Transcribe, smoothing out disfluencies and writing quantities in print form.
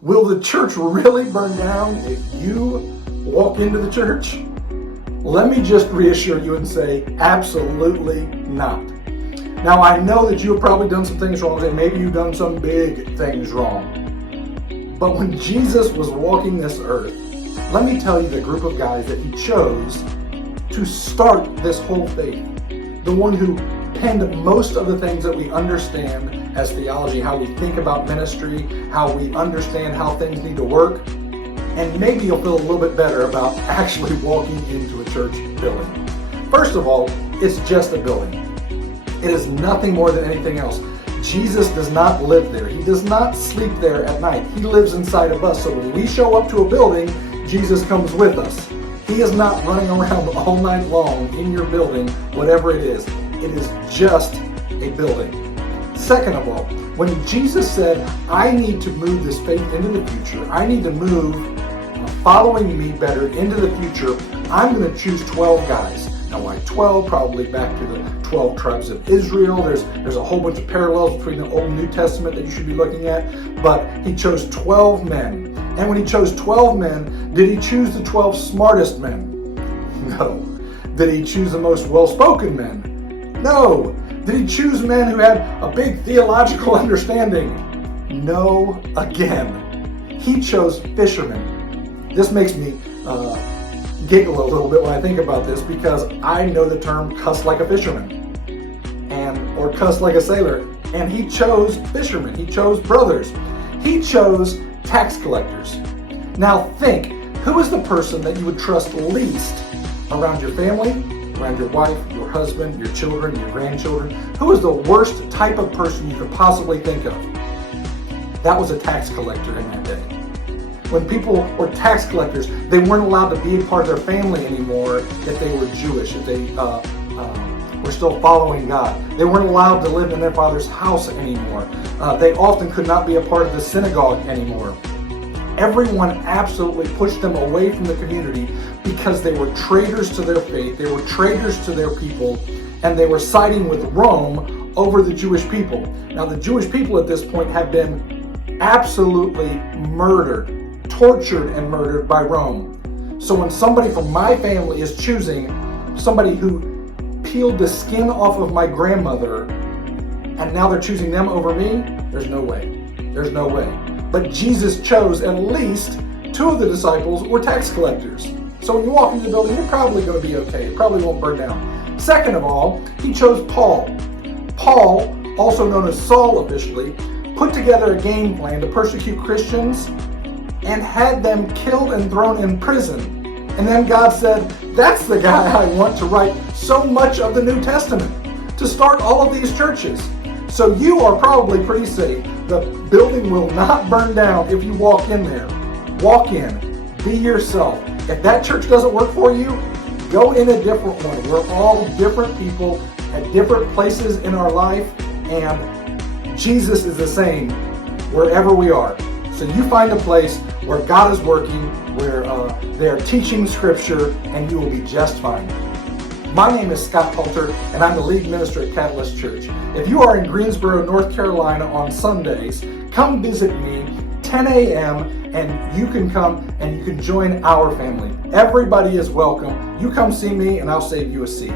Will the church really burn down if you walk into the church? Let me just reassure you and say, absolutely not. Now, I know that you have probably done some things wrong, and maybe you've done some big things wrong. But when Jesus was walking this earth, let me tell you the group of guys that he chose to start this whole faith. The one who penned most of the things that we understand as theology, how we think about ministry, how we understand how things need to work. And maybe you'll feel a little bit better about actually walking into a church building. First of all, it's just a building. It is nothing more than anything else. Jesus does not live there. He does not sleep there at night. He lives inside of us. So when we show up to a building, Jesus comes with us. He is not running around all night long in your building, whatever it is. It is just a building. Second of all, when Jesus said, I need to move this faith into the future, I need to move following me better into the future, I'm going to choose 12 guys. Now why 12? Probably back to the 12 tribes of Israel. There's a whole bunch of parallels between the Old and New Testament that you should be looking at. But he chose 12 men. And when he chose 12 men, did he choose the 12 smartest men? No. Did he choose the most well-spoken men? No. Did he choose men who had a big theological understanding? No, again. He chose fishermen. This makes me giggle a little bit when I think about this because I know the term cuss like a fisherman or cuss like a sailor. And he chose fishermen. He chose brothers. He chose tax collectors. Now think, who is the person that you would trust least around your family, around your wife, your husband, your children, your grandchildren? Who is the worst type of person you could possibly think of? That was a tax collector in that day. When people were tax collectors, they weren't allowed to be a part of their family anymore if they were Jewish, if they were still following God. They weren't allowed to live in their father's house anymore. They often could not be a part of the synagogue anymore. Everyone absolutely pushed them away from the community because they were traitors to their faith, they were traitors to their people, and they were siding with Rome over the Jewish people. Now the Jewish people at this point had been absolutely murdered, tortured and murdered by Rome. So when somebody from my family is choosing somebody who peeled the skin off of my grandmother and now they're choosing them over me, there's no way. There's no way. But Jesus chose at least 2 of the disciples were tax collectors. So when you walk into the building, you're probably going to be okay. It probably won't burn down. Second of all, he chose Paul. Paul, also known as Saul officially, put together a game plan to persecute Christians and had them killed and thrown in prison. And then God said, that's the guy I want to write so much of the New Testament, to start all of these churches. So you are probably pretty safe. The building will not burn down if you walk in there. Walk in. Be yourself. If that church doesn't work for you, go in a different one. We're all different people at different places in our life, and Jesus is the same wherever we are. So you find a place where God is working, where they are teaching Scripture, and you will be just fine. My name is Scott Poulter, and I'm the lead minister at Catalyst Church. If you are in Greensboro, North Carolina on Sundays, come visit me 10 a.m. and you can come and you can join our family. Everybody is welcome. You come see me and I'll save you a seat.